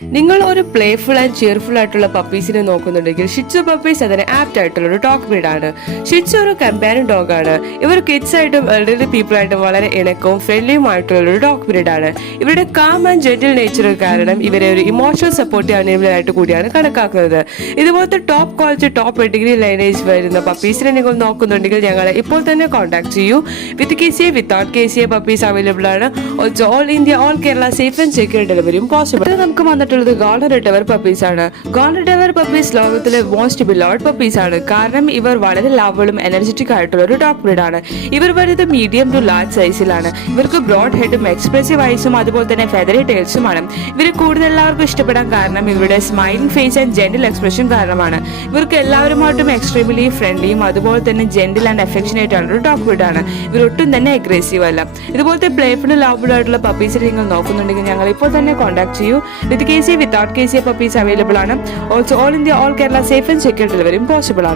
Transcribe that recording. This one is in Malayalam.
നിങ്ങൾ ഒരു പ്ലേഫുൾ ആൻഡ് ചിയർഫുൾ ആയിട്ടുള്ള പപ്പീസിനെ നോക്കുന്നുണ്ടെങ്കിൽ ഷിറ്റ്സു പപ്പീസ് അതിന് ആപ്റ്റ് ആയിട്ടുള്ള ഒരു ഡോഗ് ബ്രീഡ് ആണ്. ഷിറ്റ്സു ഒരു കമ്പാനിയൻ ഡോഗ് ആണ്. ഇവർ കിഡ്സ് ആയിട്ടും എൽഡർലി പീപ്പിൾ ആയിട്ടും വളരെ ഇണക്കവും ഫ്രണ്ട്ലിയുമായിട്ടുള്ള ഒരു ഡോഗ് ബ്രീഡ് ആണ്. ഇവരുടെ കാം ആൻഡ് ജെന്റിൽ നേച്ചർ കാരണം ഇവരെ ഒരു ഇമോഷണൽ സപ്പോർട്ടീവ് അനിമൽ ആയിട്ട് കൂടിയാണ് കണക്കാക്കുന്നത്. ഇതുപോലത്തെ top quality top pedigree lineage വരുന്ന പപ്പീസിനെ നിങ്ങൾ നോക്കുന്നുണ്ടെങ്കിൽ ഞങ്ങളെ ഇപ്പോൾ തന്നെ കോൺടാക്ട് ചെയ്യൂ. With KCA without KCA puppies available ആണ്. Also all India all Kerala safe and secure ഡെലിവറിയും പോസിബിൾ. നമുക്ക് വന്നിട്ടുള്ളത് ഗോൾഡൻ റിട്രീവർ പപ്പീസ് ആണ്. ഗോൾഡൻ റിട്രീവർ പപ്പീസ് ലോകത്തിലെ മോസ്റ്റ് ബിലോഡ് പപ്പീസ് ആണ്. കാരണം ഇവർ വളരെ ലവബിളും എനർജറ്റിക് ആയിട്ടുള്ള ഒരു ഡോഗ് ബ്രീഡ് ആണ്. ഇവർ വരുന്നത് മീഡിയം ടു ലാർജ് സൈസിലാണ്. ഇവർക്ക് ബ്രോഡ് ഹെഡും എക്സ്പ്രസീവ് ഐസും അതുപോലെ തന്നെ ഫെദറി ടൈൽസുമാണ്. ഇവർ കൂടുതൽ എല്ലാവർക്കും ഇഷ്ടപ്പെടാൻ കാരണം ഇവരുടെ smiling face and gentle expression കാരണമാണ്. ഇവർക്ക് എല്ലാവരുമായിട്ടും എക്സ്ട്രീംലി ഫ്രണ്ട്ലിയും അതുപോലെ തന്നെ ജെന്റിൽ ആൻഡ് അഫെക്ഷനേറ്റ് ആയിട്ടുള്ള ഡോഗ് ബ്രീഡ് ആണ്. ഇവർ ഒട്ടും തന്നെ അഗ്രസീവ് അല്ല. ഇതുപോലത്തെ പ്ലേഫുൾ ലവബിൾ ആയിട്ടുള്ള പപ്പീസിനെ നിങ്ങൾ നോക്കുന്നുണ്ടെങ്കിൽ ഞങ്ങൾ ഇപ്പോൾ തന്നെ കോൺടാക്ട് ചെയ്യൂ. With KCA without KCA puppies available ആണ്. Also all India all Kerala safe and secure ഡെലിവറിയും പോസിബിൾ ആണ്.